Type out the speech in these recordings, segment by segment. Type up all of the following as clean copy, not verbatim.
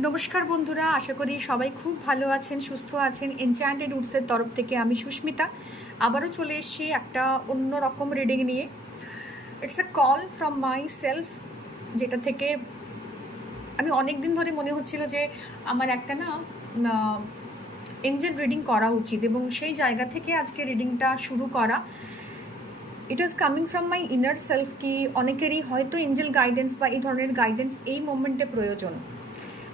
নমস্কার বন্ধুরা, আশা করি সবাই খুব ভালো আছেন, সুস্থ আছেন। এনচ্যান্টেড উডসের তরফ থেকে আমি সুস্মিতা আবারও চলে এসেছি একটা অন্যরকম রিডিং নিয়ে। It's a call from my self, যেটা থেকে আমি অনেক দিন ধরে মনে হচ্ছিল যে আমার একটা এঞ্জেল রিডিং করা উচিত, এবং সেই জায়গা থেকে আজকে রিডিংটা শুরু করা। It was coming from my inner self কি অনেকেরই হয়তো এঞ্জেল গাইডেন্স বা এই ধরনের গাইডেন্স এই মোমেন্টে প্রয়োজন।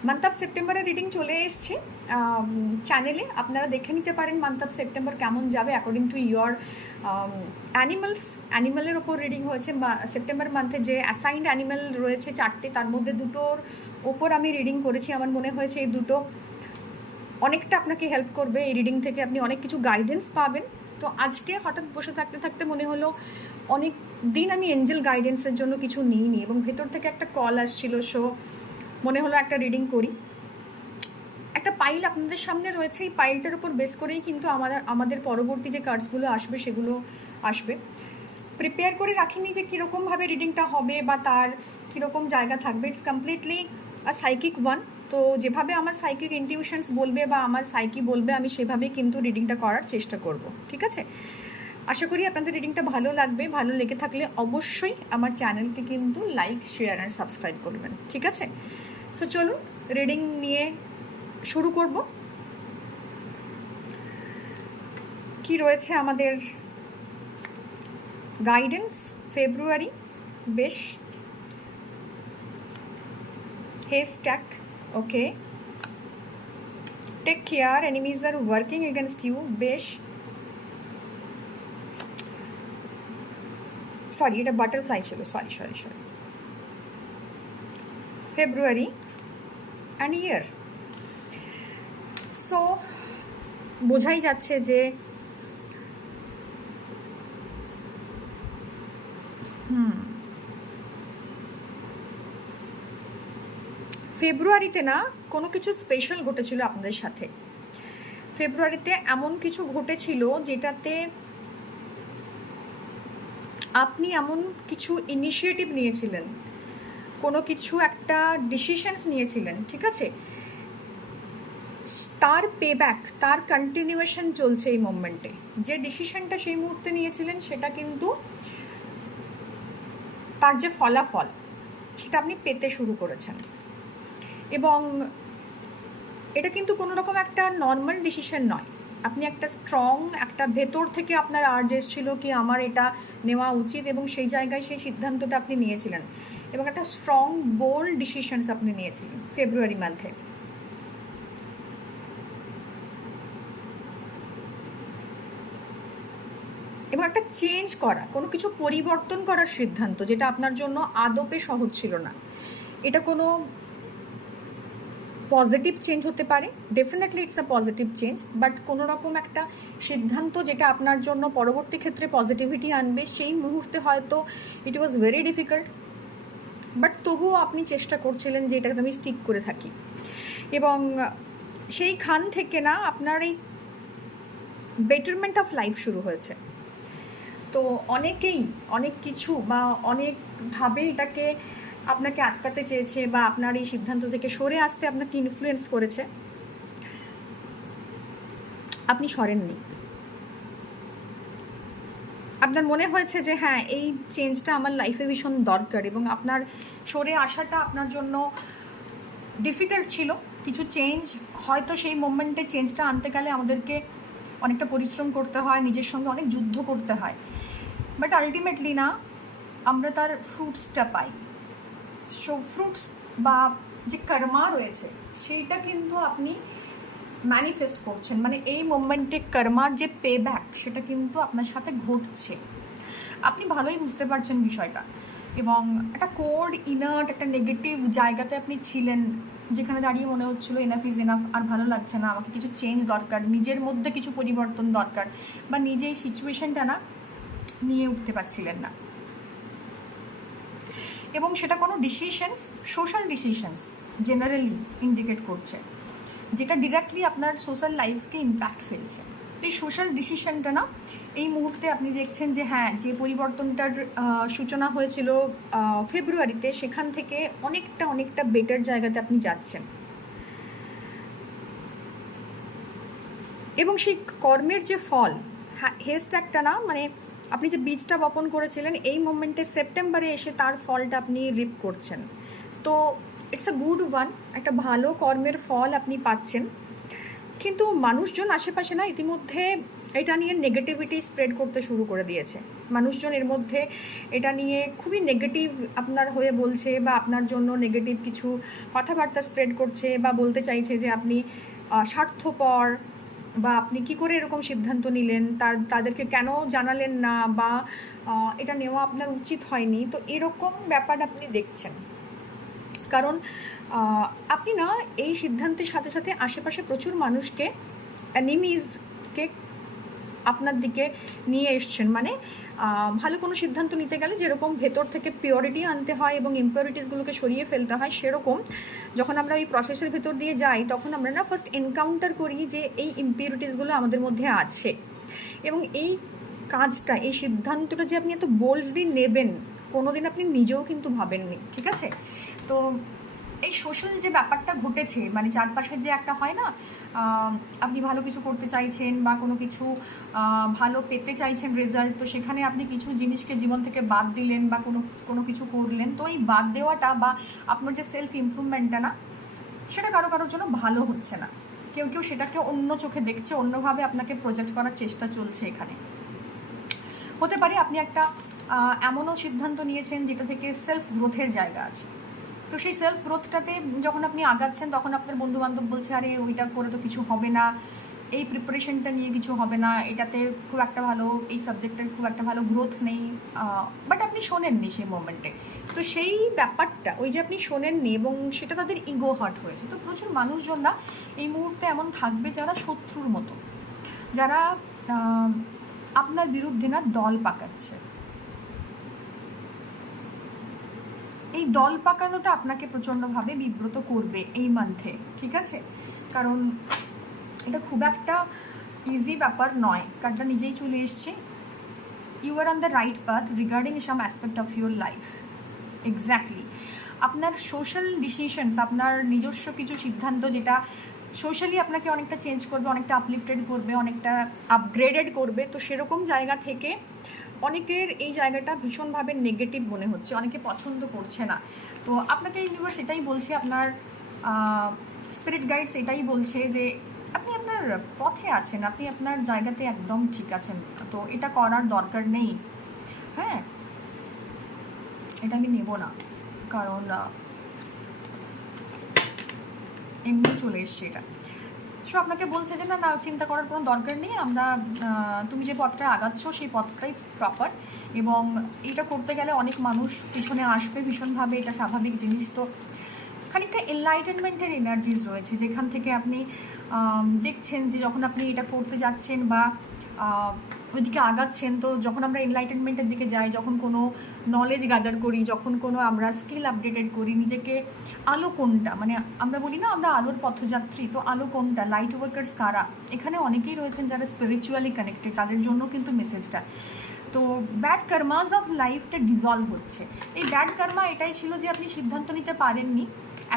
মান্থ অফ সেপ্টেম্বরের রিডিং চলে এসছে চ্যানেলে, আপনারা দেখে নিতে পারেন মান্থ অফ সেপ্টেম্বর কেমন যাবে অ্যাকর্ডিং টু ইয়োর অ্যানিমালের ওপর রিডিং হয়েছে। সেপ্টেম্বর মান্থে যে অ্যাসাইন্ড অ্যানিমাল রয়েছে 4টে, তার মধ্যে 2টোর ওপর আমি রিডিং করেছি। আমার মনে হয়েছে এই 2টো অনেকটা আপনাকে হেল্প করবে। এই রিডিং থেকে আপনি অনেক কিছু গাইডেন্স পাবেন। তো আজকে হঠাৎ বসে থাকতে থাকতে মনে হলো অনেক দিন আমি এঞ্জেল গাইডেন্সের জন্য কিছু নিইনি, এবং ভেতর থেকে একটা কল আসছিল, সো মনে হলো একটা রিডিং করি। একটা পাইল আপনাদের সামনে রয়েছে, এই পাইলটার উপর বেস করেই কিন্তু আমাদের পরবর্তী যে কার্ডসগুলো আসবে সেগুলো আসবে। প্রিপেয়ার করে রাখিনি যে কীরকমভাবে রিডিংটা হবে বা তার কীরকম জায়গা থাকবে। It's completely a psychic one. তো যেভাবে আমার সাইকিক ইনটিউশনস বলবে বা আমার সাইকি বলবে, আমি সেভাবেই কিন্তু রিডিংটা করার চেষ্টা করব, ঠিক আছে? আশা করি আপনাদের রিডিংটা ভালো লাগবে। ভালো লেগে থাকলে অবশ্যই আমার চ্যানেলকে কিন্তু লাইক, শেয়ার অ্যান্ড সাবস্ক্রাইব করবেন, ঠিক আছে? সো চলুন রিডিং নিয়ে শুরু করব। কি রয়েছে আমাদের গাইডেন্স ফেব্রুয়ারি? বেশ, haystack, okay. Take care, enemies are working against you. বেশ, সরি এটা বাটারফ্লাই ছিল, sorry sorry sorry. February and year. So বোঝাই যাচ্ছে যে ফেব্রুয়ারিতে না কোনো কিছু স্পেশাল ঘটেছিল আপনাদের সাথে। ফেব্রুয়ারিতে এমন কিছু ঘটেছিল যেটাতে আপনি এমন কিছু ইনিশিয়েটিভ নিয়েছিলেন, কোনো কিছু একটা ডিসিশনস নিয়েছিলেন, ঠিক আছে? তার পেব্যাক, তার কন্টিনিউয়েশন চলছে এই মোমেন্টে। যে ডিসিশনটা সেই মুহূর্তে নিয়েছিলেন সেটা কিন্তু তার যে ফলাফল সেটা আপনি পেতে শুরু করেছেন, এবং এটা কিন্তু কোনো রকম একটা নর্মাল ডিসিশন নয়। আপনি একটা স্ট্রং, একটা ভেতর থেকে আপনার আর্জ এসেছিল কি আমার এটা নেওয়া উচিত, এবং সেই জায়গায় সেই সিদ্ধান্তটা আপনি নিয়েছিলেন, এবং একটা স্ট্রং বোল্ড ডিসিশনস আপনি নিয়েছিলেন ফেব্রুয়ারি মান্থে। এবং একটা চেঞ্জ করা, কোনো কিছু পরিবর্তন করার সিদ্ধান্ত, যেটা আপনার জন্য আদপে সহজ ছিল না। এটা কোনো পজিটিভ চেঞ্জ হতে পারে, definitely it's a positive change, but কোনো রকম একটা সিদ্ধান্ত যেটা আপনার জন্য পরবর্তী ক্ষেত্রে পজিটিভিটি আনবে, সেই মুহূর্তে হয়তো ইট ওয়াজ ভেরি ডিফিকাল্ট, বাট তবুও আপনি চেষ্টা করছিলেন যে এটাকে আমি স্টিক করে থাকি। এবং সেইখান থেকে না আপনার এই বেটারমেন্ট অফ লাইফ শুরু হয়েছে। তো অনেকেই অনেক কিছু বা অনেকভাবে এটাকে আপনাকে আটকাতে চেয়েছে, বা আপনার এই সিদ্ধান্ত থেকে সরে আসতে আপনাকে ইনফ্লুয়েন্স করেছে, আপনি সরেননি। আপনার মনে হয়েছে যে হ্যাঁ, এই চেঞ্জটা আমার লাইফে ভীষণ দরকার, এবং আপনার সরে আসাটা আপনার জন্য ডিফিকাল্ট ছিল। কিছু চেঞ্জ হয়তো সেই মোমেন্টে চেঞ্জটা আনতে গেলে আমাদেরকে অনেকটা পরিশ্রম করতে হয়, নিজের সঙ্গে অনেক যুদ্ধ করতে হয়, বাট আলটিমেটলি না আমরা তার ফ্রুটসটা পাই। সো ফ্রুটস বা যে কর্মা রয়েছে সেইটা কিন্তু আপনি ম্যানিফেস্ট করছেন, মানে এই মোমেন্টে কর্মার যে পে ব্যাক সেটা কিন্তু আপনার সাথে ঘটছে। আপনি ভালোই বুঝতে পারছেন বিষয়টা, এবং একটা কোড ইনার্ট, একটা নেগেটিভ জায়গাতে আপনি ছিলেন, যেখানে দাঁড়িয়ে মনে হচ্ছিলো এনাফ ইজ এনাফ, আর ভালো লাগছে না, আমাকে কিছু চেঞ্জ দরকার, নিজের মধ্যে কিছু পরিবর্তন দরকার, বা নিজেই সিচুয়েশনটা না নিয়ে উঠতে পারছিলেন না। এবং সেটা কোনো decisions, social decisions generally indicate করছে, যেটা ডিরেক্টলি আপনার সোশ্যাল লাইফকে ইম্প্যাক্ট ফেলছে। এই সোশ্যাল ডিসিশনটা না এই মুহূর্তে আপনি দেখছেন যে হ্যাঁ, যে পরিবর্তনটার সূচনা হয়েছিল ফেব্রুয়ারিতে, সেখান থেকে অনেকটা বেটার জায়গাতে আপনি যাচ্ছেন। এবং সেই কর্মের যে ফল, হেস্ট একটা না, মানে আপনি যে বীজটা বপন করেছিলেন এই মোমেন্টে সেপ্টেম্বরে এসে তার ফলটা আপনি রিপ করছেন। তো ইটস আ গুড ওয়ান, একটা ভালো কর্মের ফল আপনি পাচ্ছেন। কিন্তু মানুষজন আশেপাশে না ইতিমধ্যে এটা নিয়ে নেগেটিভিটি স্প্রেড করতে শুরু করে দিয়েছে। মানুষজন এর মধ্যে এটা নিয়ে খুবই নেগেটিভ আপনার হয়ে বলছে, বা আপনার জন্য নেগেটিভ কিছু কথাবার্তা স্প্রেড করছে, বা বলতে চাইছে যে আপনি স্বার্থপর, বা আপনি কি করে এরকম সিদ্ধান্ত নিলেন, তাদেরকে কেন জানালেন না, বা এটা নেওয়া আপনার উচিত হয়নি। তো এরকম ব্যাপার আপনি দেখছেন, কারণ আপনি না এই সিদ্ধান্তের সাথে সাথে আশেপাশে প্রচুর মানুষকে, অ্যানিমিজকে আপনার দিকে নিয়ে এসছেন। মানে ভালো কোনো সিদ্ধান্ত নিতে গেলে যেরকম ভেতর থেকে পিওরিটি আনতে হয় এবং ইম্পিউরিটিসগুলোকে সরিয়ে ফেলতে হয়, সেরকম যখন আমরা এই প্রসেসের ভেতর দিয়ে যাই তখন আমরা না ফার্স্ট এনকাউন্টার করি যে এই ইম্পিউরিটিসগুলো আমাদের মধ্যে আছে। এবং এই কাজটা, এই সিদ্ধান্তটা যে আপনি এত বোল্ডলি নেবেন কোনোদিন আপনি নিজেও কিন্তু ভাবেননি, ঠিক আছে? তো এই সোশ্যাল যে ব্যাপারটা ঘটেছে, মানে চারপাশের যে একটা হয় না, আপনি ভালো কিছু করতে চাইছেন বা কোনো কিছু ভালো পেতে চাইছেন রেজাল্ট, তো সেখানে আপনি কিছু জিনিসকে জীবন থেকে বাদ দিলেন বা কোনো কিছু করলেন। তো এই বাদ দেওয়াটা বা আপনার যে সেলফ ইমপ্রুভমেন্টটা না, সেটা কারোর জন্য ভালো হচ্ছে না। কেউ কেউ সেটাকে অন্য চোখে দেখছে, অন্যভাবে আপনাকে প্রজেক্ট করার চেষ্টা চলছে। এখানে হতে পারে আপনি একটা এমনও সিদ্ধান্ত নিয়েছেন যেটা থেকে সেলফ গ্রোথের জায়গা আছে। তো সেই সেলফ গ্রোথটাতে যখন আপনি আগাচ্ছেন তখন আপনার বন্ধুবান্ধব বলছে আরে ওইটা করে তো কিছু হবে না, এই প্রিপারেশনটা নিয়ে কিছু হবে না, এটাতে খুব একটা ভালো, এই সাবজেক্টের খুব একটা ভালো গ্রোথ নেই, বাট আপনি শোনেননি সেই মোমেন্টে। তো সেই ব্যাপারটা, ওই যে আপনি শোনেননি এবং সেটা তাদের ইগো হার্ট হয়েছে। তো প্রচুর মানুষজন না এই মুহূর্তে এমন থাকবে যারা শত্রুর মতো, যারা আপনার বিরুদ্ধে না দল পাকাচ্ছে। এই দল পাকানোটা আপনাকে প্রচণ্ডভাবে বিব্রত করবে এই মান্থে, ঠিক আছে? কারণ এটা খুব একটা ইজি ব্যাপার নয়, কারণটা নিজেই চলে এসছে। You are on the right path regarding some aspect of your life. Exactly আপনার সোশ্যাল ডিসিশনস, আপনার নিজস্ব কিছু সিদ্ধান্ত যেটা সোশ্যালি আপনাকে অনেকটা চেঞ্জ করবে, অনেকটা আপলিফটেড করবে, অনেকটা আপগ্রেডেড করবে। তো সেরকম জায়গা থেকে অনেকের এই জায়গাটা ভীষণভাবে নেগেটিভ মনে হচ্ছে, অনেকে পছন্দ করছে না। তো আপনাকে ইউনিভার্স এটাই বলছে, আপনার স্পিরিট গাইডস এটাই বলছে যে আপনি আপনার পথে আছেন, আপনি আপনার জায়গাতে একদম ঠিক আছেন। তো এটা করার দরকার নেই। হ্যাঁ, এটা আমি নেব না, কারণ এমনি চলে এসছে এটা। সো আপনাকে বলছে যে না না, চিন্তা করার কোনো দরকার নেই, আমরা তুমি যে পথটা আগাচ্ছ সেই পথটাই প্রপার, এবং এটা করতে গেলে অনেক মানুষ পিছনে আসবে ভীষণভাবে, এটা স্বাভাবিক জিনিস। তো খানিকটা এনলাইটেনমেন্টের এনার্জিস রয়েছে, যেখান থেকে আপনি দেখছেন যে যখন আপনি এটা করতে যাচ্ছেন বা ওইদিকে আগাচ্ছেন, তো যখন আমরা এনলাইটেনমেন্টের দিকে যাই, যখন কোনো নলেজ গ্যাদার করি, যখন কোনো আমরা স্কিল আপডেটেড করি, নিজেকে আলো কোনটা, মানে আমরা বলি না আমরা আলোর পথযাত্রী, তো আলো কোনটা, লাইট ওয়ার্কার্স কারা, এখানে অনেকেই রয়েছেন যারা স্পিরিচুয়ালি কানেক্টেড, তাদের জন্য কিন্তু মেসেজটা। তো ব্যাড কার্মাস অফ লাইফটা ডিজলভ হচ্ছে। এই ব্যাড কার্মা এটাই ছিল যে আপনি সিদ্ধান্ত নিতে পারেননি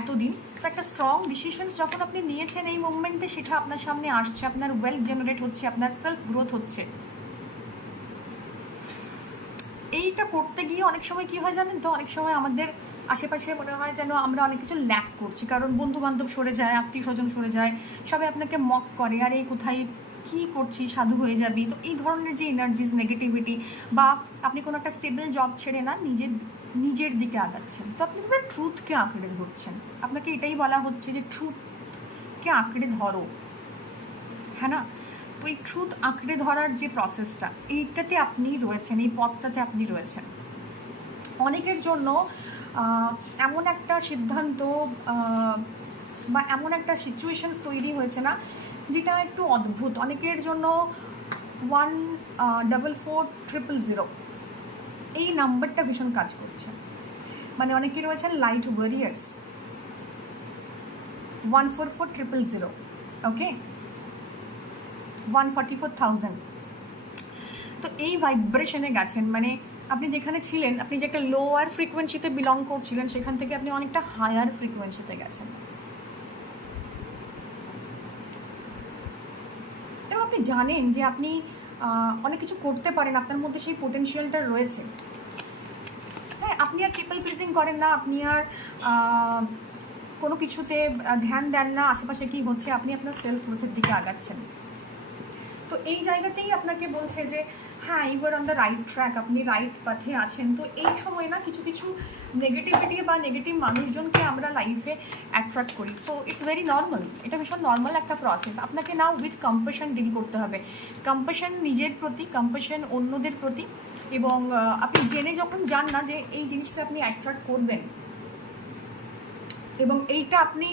এতদিন, তো একটা স্ট্রং ডিসিশনস যখন আপনি নিয়েছেন এই মুভমেন্টে, সেটা আপনার সামনে আসছে, আপনার ওয়েলথ জেনারেট হচ্ছে, আপনার সেলফ গ্রোথ হচ্ছে। এইটা করতে গিয়ে অনেক সময় কি হয় জানেন তো, অনেক সময় আমাদের আশেপাশে মনে হয় যেন আমরা অনেক কিছু ল্যাক করছি, কারণ বন্ধু বান্ধব সরে যায়, আত্মীয় স্বজন সরে যায়, সবাই আপনাকে মক করে, আর এই কোথায় কী করছি, সাধু হয়ে যাবি। তো এই ধরনের যে এনার্জিস, নেগেটিভিটি, বা আপনি কোনো একটা স্টেবল জব ছেড়ে না নিজের দিকে আগাচ্ছেন, তো আপনি পুরো ট্রুথকে আঁকড়ে ধরছেন। আপনাকে এটাই বলা হচ্ছে যে ট্রুথকে আঁকড়ে ধরো, হ্যাঁ না? তো এই ট্রুথ আঁকড়ে ধরার যে প্রসেসটা, এইটাতে আপনি রয়েছেন, এই পথটাতে আপনি রয়েছেন। অনেকের জন্য এমন একটা সিদ্ধান্ত বা এমন একটা সিচুয়েশনস তৈরি হয়েছে না, যেটা একটু অদ্ভুত। অনেকের জন্য 144000 এই নাম্বারটা ভীষণ কাজ করছে। মানে অনেকে রয়েছেন লাইট ওয়ারিয়ার্স, 144000, ওকে, 144,000। তো এই ভাইব্রেশনে গেছেন, মানে আপনি যেখানে ছিলেন, আপনি যে একটা লোয়ার ফ্রিকোয়েন্সিতে বিলং করছিলেন, সেখান থেকে আপনি অনেকটা হায়ার ফ্রিকোয়েন্সিতে গেছেন। এবং আপনি জানেন যে আপনি অনেক কিছু করতে পারেন, আপনার মধ্যে সেই পোটেনশিয়ালটা রয়েছে। হ্যাঁ, আপনি আর পিপল প্লিজিং করেন না, আপনি আর কোনো কিছুতে ধ্যান দেন না আশেপাশে কী হচ্ছে, আপনি আপনার সেলফ গ্রোথের দিকে আগাচ্ছেন। তো এই জায়গাতেই আপনাকে বলছে যে হ্যাঁ, you are on the right track, আপনি রাইট পথে আছেন। তো এই সময় না কিছু কিছু নেগেটিভিটি বা নেগেটিভ মানুষজনকে আমরা লাইফে অ্যাট্রাক্ট করি। সো ইটস ভেরি নর্মাল, এটা ভীষণ নর্মাল একটা প্রসেস। আপনাকে নাও উইথ কম্প্যাশন ডিল করতে হবে। কম্প্যাশন নিজের প্রতি, কম্প্যাশন অন্যদের প্রতি। এবং আপনি জেনে যখন যান না যে এই জিনিসটা আপনি অ্যাট্রাক্ট করবেন এবং এইটা আপনি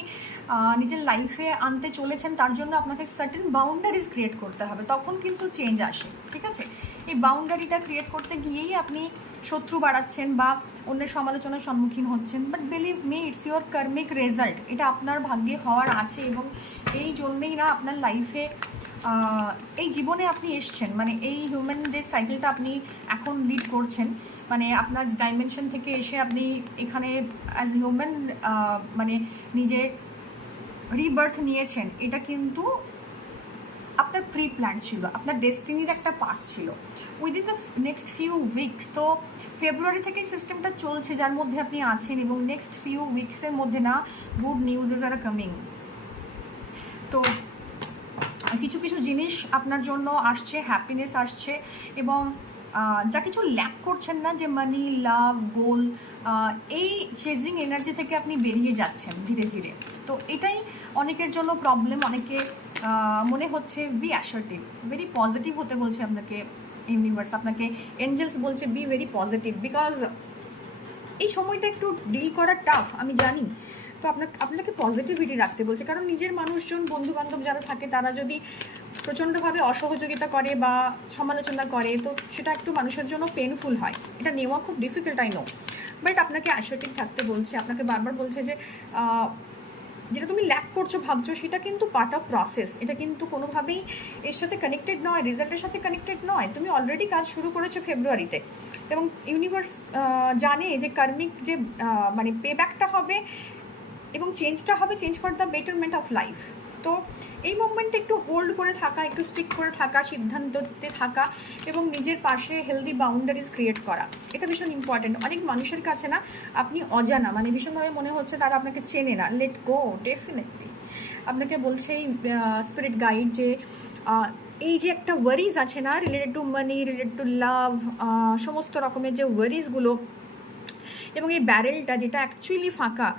নিজের লাইফে আনতে চলেছেন, তার জন্য আপনাকে সার্টেন বাউন্ডারিজ ক্রিয়েট করতে হবে, তখন কিন্তু চেঞ্জ আসে। ঠিক আছে, এই বাউন্ডারিটা ক্রিয়েট করতে গিয়েই আপনি শত্রু বাড়াচ্ছেন বা অন্যের সমালোচনার সম্মুখীন হচ্ছেন। But believe me, it's your karmic result, এটা আপনার ভাগ্যে হওয়ার আছে। এবং এই জন্যেই না আপনার লাইফে এই জীবনে আপনি এসছেন, মানে এই হিউম্যান যে সাইকেলটা আপনি এখন লিড করছেন, মানে আপনার ডাইমেনশন থেকে এসে আপনি এখানে অ্যাজ হিউম্যান মানে নিজে রিবার্থ নিয়েছেন, এটা কিন্তু আপনার প্রি প্ল্যান ছিল, আপনার ডেস্টিনির একটা পার্ট ছিল। Within the next few weeks, তো ফেব্রুয়ারি থেকে সিস্টেমটা চলছে যার মধ্যে আপনি আছেন, এবং নেক্সট ফিউ উইকসের মধ্যে না গুড নিউজেস আর কামিং। তো কিছু কিছু জিনিস আপনার জন্য আসছে, হ্যাপিনেস আসছে, এবং যা কিছু ল্যাক করছেন না, যে মানি, লাভ, গোল, এই চেজিং এনার্জি থেকে আপনি বেরিয়ে যাচ্ছেন ধীরে ধীরে। তো এটাই অনেকের জন্য প্রবলেম। অনেকে মনে হচ্ছে বি অ্যাসার্টিভ, ভেরি পজিটিভ হতে বলছে আপনাকে ইউনিভার্স, আপনাকে এঞ্জেলস বলছে বি ভেরি পজিটিভ, বিকজ এই সময়টা একটু ডিল করা টাফ, আমি জানি। তো আপনাকে পজিটিভিটি রাখতে বলছে, কারণ নিজের মানুষজন, বন্ধুবান্ধব যারা থাকে, তারা যদি প্রচণ্ডভাবে অসহযোগিতা করে বা সমালোচনা করে, তো সেটা একটু মানুষের জন্য পেনফুল হয়। এটা নেওয়া খুব ডিফিকাল্ট, আই নো। বাট আপনাকে অ্যাসার্টিভ থাকতে বলছে, আপনাকে বারবার বলছে যে যেটা তুমি ল্যাক করছো ভাবছো, সেটা কিন্তু পার্ট অফ প্রসেস, এটা কিন্তু কোনোভাবেই এর সাথে কানেক্টেড নয়, রেজাল্টের সাথে কানেক্টেড নয়। তুমি অলরেডি কাজ শুরু করেছো ফেব্রুয়ারিতে, এবং ইউনিভার্স জানে যে কার্মিক যে মানে পে ব্যাকটা হবে এবং চেঞ্জটা হবে, change for the betterment of life. তো এই মুভমেন্টে একটু হোল্ড করে থাকা, একটু স্টিক করে থাকা, সিদ্ধান্ততে থাকা, এবং নিজের পাশে হেলদি বাউন্ডারিজ ক্রিয়েট করা, এটা ভীষণ ইম্পর্টেন্ট। অনেক মানুষের কাছে না আপনি অজানা, মানে ভীষণভাবে মনে হচ্ছে তারা আপনাকে চেনে না। লেট গো, ডেফিনেটলি আপনাকে বলছে এই স্পিরিট গাইড যে এই যে একটা ওয়ারিজ আছে না, related to money, related to love, সমস্ত রকমের যে ওয়ারিজগুলো, এবং এই ব্যারেলটা যেটা অ্যাকচুয়ালি ফাঁকা,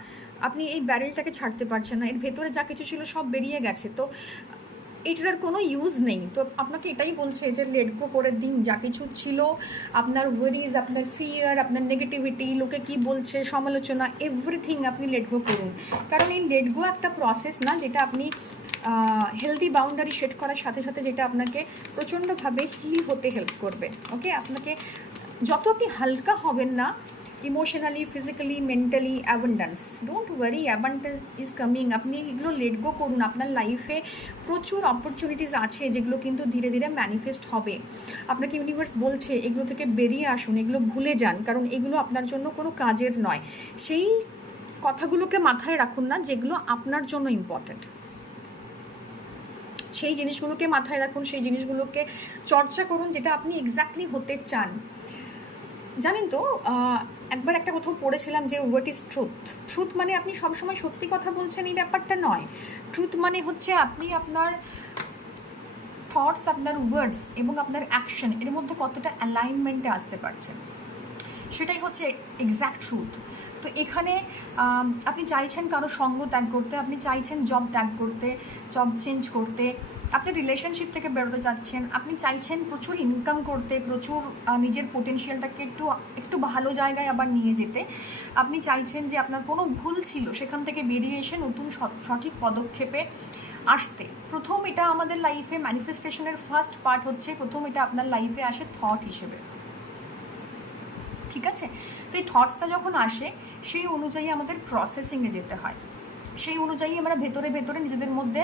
আপনি এই ব্যারেলটাকে ছাড়তে পারছেন না, এর ভেতরে যা কিছু ছিল সব বেরিয়ে গেছে, তো এটার কোনো ইউজ নেই। তো আপনাকে এটাই বলছে যে লেট গো করে দিন যা কিছু ছিল, আপনার ওয়ারিজ, আপনার ফিয়ার, আপনার নেগেটিভিটি, লোকে কি বলছে, সমালোচনা, এভরিথিং আপনি লেট গো করুন। কারণ এই লেট গো একটা প্রসেস না, যেটা আপনি হেলদি বাউন্ডারি সেট করার সাথে সাথে যেটা আপনাকে প্রচণ্ডভাবে হিল হতে হেল্প করবে। ওকে, আপনাকে যত আপনি হালকা হবেন না, emotionally, physically, mentally, abundance, don't worry, abundance is coming. আপনি এগুলো লেট গো করুন। আপনার লাইফে প্রচুর অপরচুনিটিস আছে, যেগুলো কিন্তু ধীরে ধীরে ম্যানিফেস্ট হবে। আপনাকে ইউনিভার্স বলছে এগুলো থেকে বেরিয়ে আসুন, এগুলো ভুলে যান, কারণ এগুলো আপনার জন্য কোনো কাজের নয়। সেই কথাগুলোকে মাথায় রাখুন না, যেগুলো আপনার জন্য ইম্পর্ট্যান্ট, সেই জিনিসগুলোকে মাথায় রাখুন, সেই জিনিসগুলোকে চর্চা করুন, যেটা আপনি এক্স্যাক্টলি হতে চান। জানেন তো, একবার একটা কোথাও পড়েছিলাম যে হোয়াট ইজ ট্রুথ। ট্রুথ মানে আপনি সবসময় সত্যি কথা বলছেন, এই ব্যাপারটা নয়। ট্রুথ মানে হচ্ছে আপনি আপনার থটস, আপনার ওয়ার্ডস এবং আপনার অ্যাকশন, এর মধ্যে কতটা অ্যালাইনমেন্টে আসতে পারছেন, সেটাই হচ্ছে এক্স্যাক্ট ট্রুথ। তো এখানে আপনি চাইছেন কারো সঙ্গ ত্যাগ করতে, আপনি চাইছেন জব ত্যাগ করতে, জব চেঞ্জ করতে, আপনি রিলেশনশিপ থেকে বেরোতে যাচ্ছেন, আপনি চাইছেন প্রচুর ইনকাম করতে, প্রচুর নিজের পোটেনশিয়ালটাকে একটু একটু ভালো জায়গায় আবার নিয়ে যেতে, আপনি চাইছেন যে আপনার কোনো ভুল ছিল সেখান থেকে বেরিয়ে এসে নতুন সঠিক পদক্ষেপে আসতে। প্রথম এটা আমাদের লাইফে ম্যানিফেস্টেশনের ফার্স্ট পার্ট হচ্ছে, প্রথম এটা আপনার লাইফে আসে থট হিসেবে, ঠিক আছে? তো এই থটসটা যখন আসে, সেই অনুযায়ী আমাদের প্রসেসিংয়ে যেতে হয়, সেই অনুযায়ী আমরা ভেতরে ভেতরে নিজেদের মধ্যে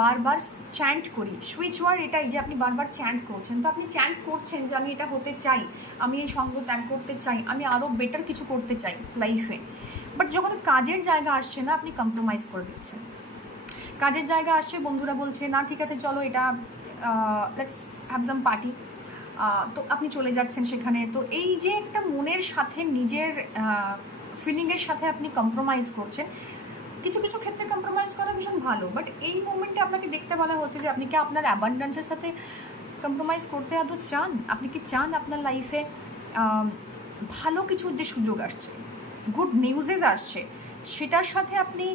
বারবার চ্যান্ট করি। সুইচ ওয়ার্ড এটাই যে আপনি বারবার চ্যান্ট করছেন। তো আপনি চ্যান্ট করছেন যে আমি এটা হতে চাই, আমি এই সঙ্গ ত্যাগ করতে চাই, আমি আরও বেটার কিছু করতে চাই লাইফে। বাট যখন কাজের জায়গা আসছে না, আপনি কম্প্রোমাইজ করে দিচ্ছেন। কাজের জায়গা আসছে, বন্ধুরা বলছে না ঠিক আছে চলো এটা লেটস হ্যাভ সাম পার্টি, তো আপনি চলে যাচ্ছেন সেখানে। তো এই যে একটা মনের সাথে নিজের ফিলিংয়ের সাথে আপনি কম্প্রোমাইজ করছেন, কিছু কিছু ক্ষেত্রে কম্প্রোমাইজ করা ভীষণ ভালো, বাট এই মোমেন্টে আপনাকে দেখতে বলা হচ্ছে যে আপনি কি আপনার অ্যাবান্ডেন্সের সাথে কম্প্রোমাইজ করতে আদৌ চান? আপনি কি চান আপনার লাইফে ভালো কিছুর যে সুযোগ আসছে, গুড নিউজেস আসছে, সেটার সাথে আপনি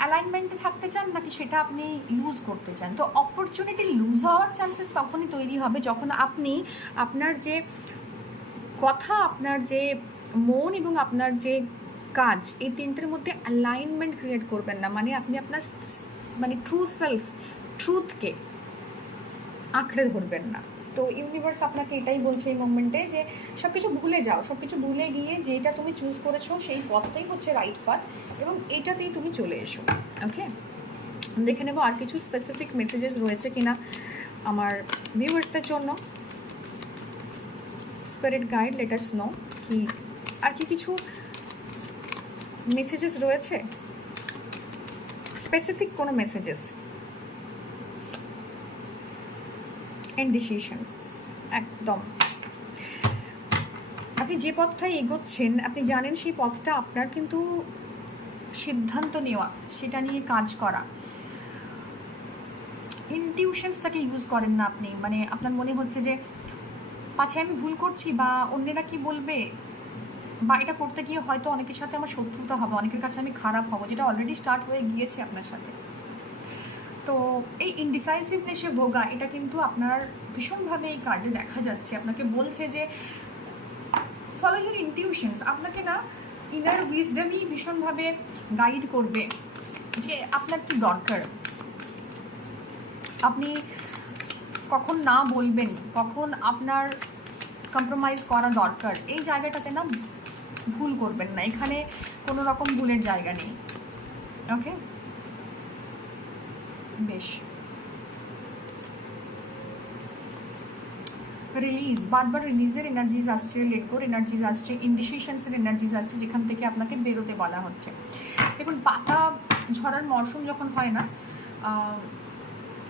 অ্যালাইনমেন্টে থাকতে চান, নাকি সেটা আপনি লুজ করতে চান? তো অপরচুনিটি লুজ হওয়ার চান্সেস তখনই তৈরি হবে যখন আপনি আপনার যে কথা, আপনার যে মন এবং আপনার যে কাজ, এই তিনটের মধ্যে অ্যালাইনমেন্ট ক্রিয়েট করবেন না। মানে আপনি আপনার মানে ট্রু সেলফ, ট্রুথকে আঁকড়ে ধরবেন না। তো ইউনিভার্স আপনাকে এটাই বলছে এই মোমেন্টে যে সব কিছু ভুলে যাও, সব কিছু ভুলে গিয়ে যেটা তুমি চুজ করেছো সেই পথটাই হচ্ছে রাইট পাথ, এবং এটাতেই তুমি চলে এসো। ওকে, দেখে নেবো আর কিছু স্পেসিফিক মেসেজেস রয়েছে কিনা আমার ভিউয়ার্সদের জন্য। Spirit guide let us no কি আর কি কিছু মেসেজেস রয়েছে, স্পেসিফিক কোনো মেসেজেস। ইনডিসিশনস, একদম আপনি যে পথটাই এগোচ্ছেন আপনি জানেন সেই পথটা আপনার, কিন্তু সিদ্ধান্ত নেওয়া, সেটা নিয়ে কাজ করা, ইনটিউশনসটাকে ইউজ করেন না আপনি। মানে আপনার মনে হচ্ছে যে পাছে আমি ভুল করছি, বা অন্যেরা কি বলবে, বা এটা করতে গিয়ে হয়তো অনেকের সাথে আমার শত্রুতা হবে, অনেকের কাছে আমি খারাপ হব, যেটা অলরেডি স্টার্ট হয়ে গিয়েছে আপনার সাথে। তো এই ইনডিসাইসিভনেসে ভোগা, এটা কিন্তু আপনার ভীষণভাবে এই কার্ডে দেখা যাচ্ছে। আপনাকে বলছে যে ফলো ইউর ইনটিউশনস, আপনাকে না ইনার উইজডমই ভীষণভাবে গাইড করবে যে আপনার কি দরকার, আপনি কখন না বলবেন, কখন আপনার কম্প্রোমাইজ করা দরকার, এই জায়গাটাতে না ভুল করবেন না। এখানে কোনো রকম ভুলের জায়গা নেই। ওকে, বেশ। রিলিজ, বারবার রিলিজের এনার্জিজ আসছে, লেটগোর এনার্জিজ আসছে, ইনডিসিশনসের এনার্জিজ আসছে, যেখান থেকে আপনাকে বেরোতে বলা হচ্ছে। দেখুন, পাতা ঝরার মরশুম যখন হয় না,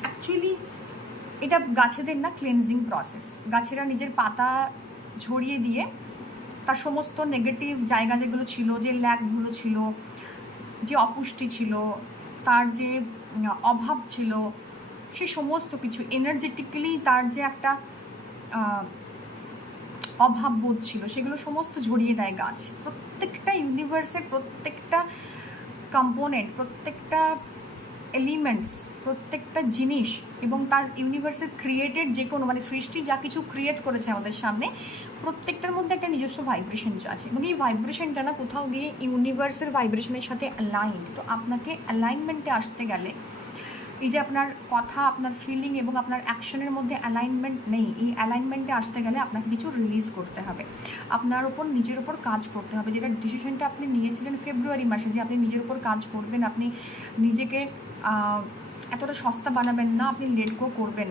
অ্যাকচুয়ালি এটা গাছেদের না ক্লিনজিং প্রসেস। গাছেরা নিজের পাতা ঝরিয়ে দিয়ে তার সমস্ত নেগেটিভ জায়গা যেগুলো ছিল, যে ল্যাকগুলো ছিল, যে অপুষ্টি ছিল, তার যে অভাব ছিল, সে সমস্ত কিছু এনার্জেটিক্যালি তার যে একটা অভাব বোধ ছিল, সেগুলো সমস্ত ঝরিয়ে দেয় গাছ। প্রত্যেকটা ইউনিভার্সের প্রত্যেকটা কম্পোনেন্ট, প্রত্যেকটা এলিমেন্টস, প্রত্যেকটা জিনিস এবং তার ইউনিভার্সের ক্রিয়েটেড যে কোনো মানে সৃষ্টি যা কিছু ক্রিয়েট করেছে আমাদের সামনে, প্রত্যেকটার মধ্যে একটা নিজস্ব ভাইব্রেশন আছে, এবং এই ভাইব্রেশনটা না কোথাও গিয়ে ইউনিভার্সের ভাইব্রেশনের সাথে অ্যালাইন্ড। তো আপনাকে অ্যালাইনমেন্টে আসতে গেলে, এই যে আপনার কথা, আপনার ফিলিং এবং আপনার অ্যাকশনের মধ্যে অ্যালাইনমেন্ট নেই, এই অ্যালাইনমেন্টে আসতে গেলে আপনাকে কিছু রিলিজ করতে হবে, আপনার ওপর নিজের ওপর কাজ করতে হবে। যেটা ডিসিশনটা আপনি নিয়েছিলেন ফেব্রুয়ারি মাসে যে আপনি নিজের ওপর কাজ করবেন, আপনি নিজেকে এতটা সস্তা বানাবেন না, আপনি লেট গো করবেন।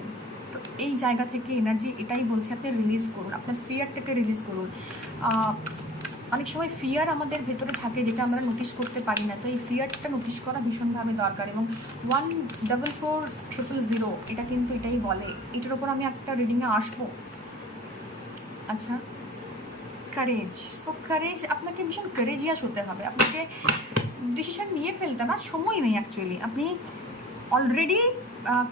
তো এই জায়গা থেকে এনার্জি এটাই বলছে, আপনি রিলিজ করুন, আপনার ফিয়ারটাকে রিলিজ করুন। অনেক সময় ফিয়ার আমাদের ভেতরে থাকে যেটা আমরা নোটিস করতে পারি না, তো এই ফিয়ারটা নোটিস করা ভীষণভাবে দরকার। এবং 144000 এটা কিন্তু এটাই বলে। এটার ওপর আমি একটা রিডিংয়ে আসবো। আচ্ছা, কারেজ। সো কারেজ, আপনাকে ভীষণ কারেজিয়াস হতে হবে, আপনাকে ডিসিশন নিয়ে ফেলতে না সময় নেই অ্যাকচুয়ালি। আপনি অলরেডি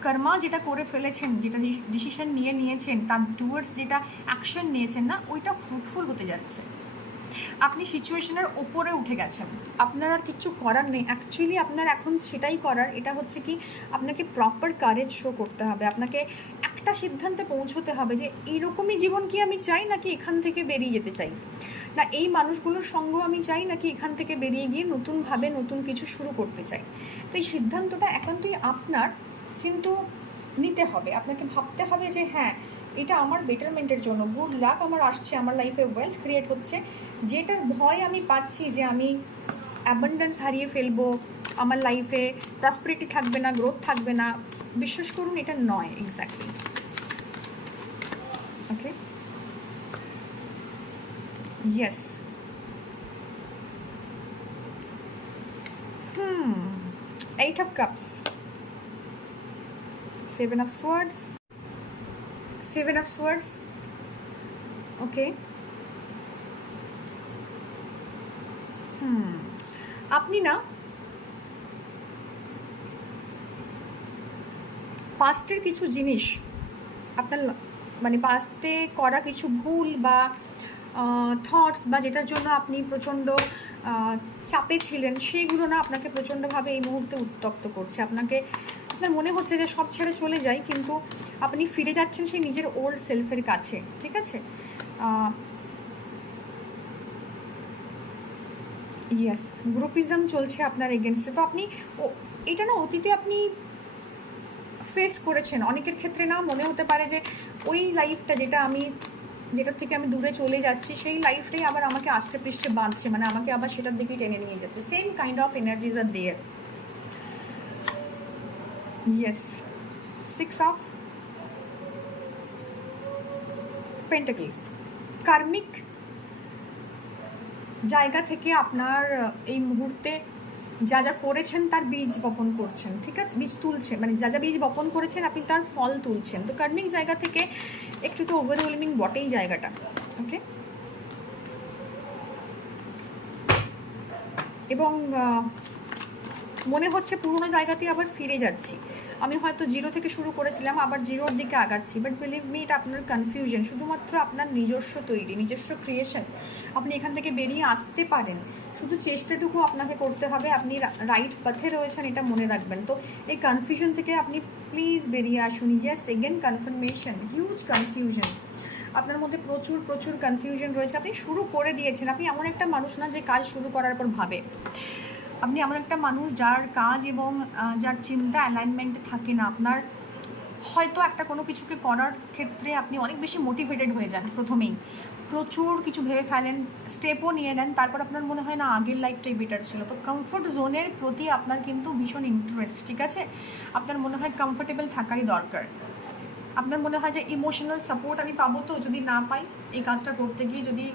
কর্মা যেটা করে ফেলেছেন, যেটা ডিসিশন নিয়েছেন, তার টুয়ার্ডস যেটা অ্যাকশন নিয়েছেন না, ওইটা ফ্রুটফুল হতে যাচ্ছে। আপনি সিচুয়েশনের ওপরে উঠে গেছেন, আপনার আর কিছু করার নেই অ্যাকচুয়ালি। আপনার এখন সেটাই করার, এটা হচ্ছে কি আপনাকে প্রপার কারেজ শো করতে হবে। আপনাকে একটা সিদ্ধান্তে পৌঁছতে হবে যে এইরকমই জীবন কি আমি চাই, নাকি এখান থেকে বেরিয়ে যেতে চাই, না এই মানুষগুলোর সঙ্গ আমি চাই, নাকি এখান থেকে বেরিয়ে গিয়ে নতুনভাবে নতুন কিছু শুরু করতে চাই। তো এই সিদ্ধান্তটা একান্তই আপনার, কিন্তু নিতে হবে। আপনাকে ভাবতে হবে যে হ্যাঁ, এটা আমার বেটারমেন্টের জন্য, গুড লাক আমার আসছে, আমার লাইফে ওয়েলথ ক্রিয়েট হচ্ছে। যেটার ভয় আমি পাচ্ছি যে আমি অ্যাবান্ডেন্স হারিয়ে ফেলবো, আমার লাইফে প্রসপারিটি থাকবে না, গ্রোথ থাকবে না, বিশ্বাস করুন এটা নয় exactly. Okay, yes. Eight of Cups, Seven of Swords, seven of swords, okay. আপনি না পাস্টের কিছু জিনিস আপনার মানে পাস্টে করা কিছু ভুল বা থটস বা যেটার জন্য আপনি প্রচণ্ড চাপে ছিলেন, সেইগুলো না আপনাকে প্রচণ্ডভাবে এই মুহূর্তে উত্তপ্ত করছে। আপনার মনে হচ্ছে যে সব ছেড়ে চলে যাই, কিন্তু আপনি ফিরে যাচ্ছেন সেই নিজের ওল্ড সেলফের কাছে, ঠিক আছে? ইয়েস, গ্রুপিজম চলছে আপনার এগেনস্টে। তো আপনি এটা না অতীতে আপনি ফেস করেছেন। অনেকের ক্ষেত্রে না মনে হতে পারে যে ওই লাইফটা যেটার থেকে আমি দূরে চলে যাচ্ছি, সেই লাইফটাই আবার আমাকে আষ্টে পৃষ্ঠে বাঁধছে, মানে আমাকে আবার সেটার দিকেই টেনে নিয়ে যাচ্ছে। Same kind of energies are there. Yes, 6 of pentacles, karmic জায়গা থেকে আপনার এই মুহূর্তে যা যা করেছেন তার বীজ বপন করছেন, ঠিক আছে? বীজ তুলছেন, মানে যা যা বীজ বপন করেছেন আপনি তার ফল তুলছেন। তো কার্মিক জায়গা থেকে একটু তো ওভারওয়েলমিং বটেই জায়গাটা, ওকে। এবং মনে হচ্ছে পুরোনো জায়গাতেই আবার ফিরে যাচ্ছি। আমি হয়তো জিরো থেকে শুরু করেছিলাম, আবার জিরোর দিকে আগাচ্ছি। বাট বিলিভ মি, এটা আপনার কনফিউশন, শুধুমাত্র আপনার নিজস্ব তৈরি, নিজস্ব ক্রিয়েশন। আপনি এখান থেকে বেরিয়ে আসতে পারেন, শুধু চেষ্টাটুকু আপনাকে করতে হবে। আপনি রাইট পথে রয়েছেন, এটা মনে রাখবেন। তো এই কনফিউশন থেকে আপনি প্লিজ বেরিয়ে আসুন। Yes, again confirmation, huge confusion আপনার মধ্যে, প্রচুর প্রচুর কনফিউশন রয়েছে। আপনি শুরু করে দিয়েছেন। আপনি এমন একটা মানুষ না যে কাজ শুরু করার পর ভাবে। আপনি এমন একটা মানুষ যার কাজ এবং যার চিন্তা অ্যালাইনমেন্টে থাকে না। আপনার হয়তো একটা কোনো কিছুকে করার ক্ষেত্রে আপনি অনেক বেশি মোটিভেটেড হয়ে যান প্রথমেই, প্রচুর কিছু ভেবে ফেলেন, স্টেপও নিয়ে নেন, তারপর আপনার মনে হয় না আগের লাইফটাই বেটার ছিল। তো কমফোর্ট জোনের প্রতি আপনার কিন্তু ভীষণ ইন্টারেস্ট, ঠিক আছে? আপনার মনে হয় কমফোর্টেবল থাকাই দরকার। আপনার মনে হয় যে ইমোশনাল সাপোর্ট আমি পাবো, তো যদি না পাই এই কাজটা করতে গিয়ে, যদি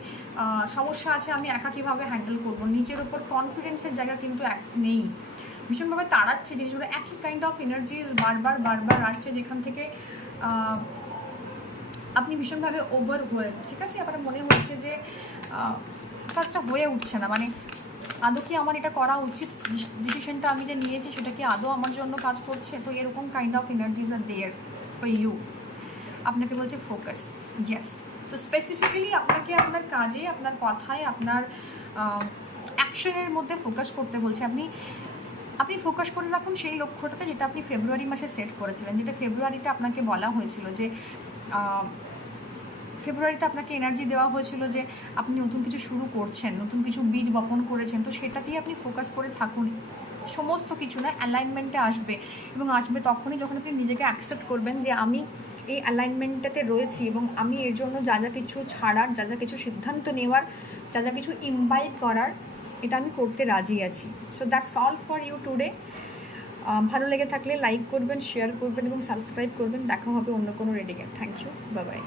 সমস্যা আছে আমি একা কীভাবে হ্যান্ডেল করবো, নিজের ওপর কনফিডেন্সের জায়গা কিন্তু নেই। ভীষণভাবে তাড়াচ্ছে জিনিসগুলো, একই কাইন্ড অফ এনার্জিস বারবার বারবার আসছে, যেখান থেকে আপনি ভীষণভাবে ওভার হয়ে, ঠিক আছে? আবার মনে হচ্ছে যে কাজটা হয়ে উঠছে না, মানে আদৌ কি আমার এটা করা উচিত, ডিসিশনটা আমি যে নিয়েছি সেটা কি আদৌ আমার জন্য কাজ করছে? তো এরকম kind of energies are there for you. আপনাকে বলছে ফোকাস, ইয়েস। তো স্পেসিফিক্যালি আপনাকে আপনার কাজে, আপনার কথায়, আপনার অ্যাকশনের মধ্যে ফোকাস করতে বলছে। আপনি ফোকাস করে রাখুন সেই লক্ষ্যটাতে, যেটা আপনি ফেব্রুয়ারি মাসে সেট করেছিলেন, যেটা ফেব্রুয়ারিতে আপনাকে বলা হয়েছিল যে ফেব্রুয়ারিতে আপনাকে এনার্জি দেওয়া হয়েছিল যে আপনি নতুন কিছু শুরু করছেন, নতুন কিছু বীজ বপন করেছেন। তো সেটাতেই আপনি ফোকাস করে থাকুন। সমস্ত কিছু না অ্যালাইনমেন্টে আসবে, এবং আসবে তখনই যখন আপনি নিজেকে অ্যাকসেপ্ট করবেন যে আমি এই অ্যালাইনমেন্টটাতে রয়েছি, এবং আমি এর জন্য যা যা কিছু ছাড়ার, যা যা কিছু সিদ্ধান্ত নেওয়ার, যা যা কিছু ইমবাইব করার, এটা আমি করতে রাজি আছি। So that's all for you today. ভালো লেগে থাকলে লাইক করবেন, শেয়ার করবেন এবং সাবস্ক্রাইব করবেন। দেখা হবে অন্য কোনো রিডিংয়ে। Thank you, bye by.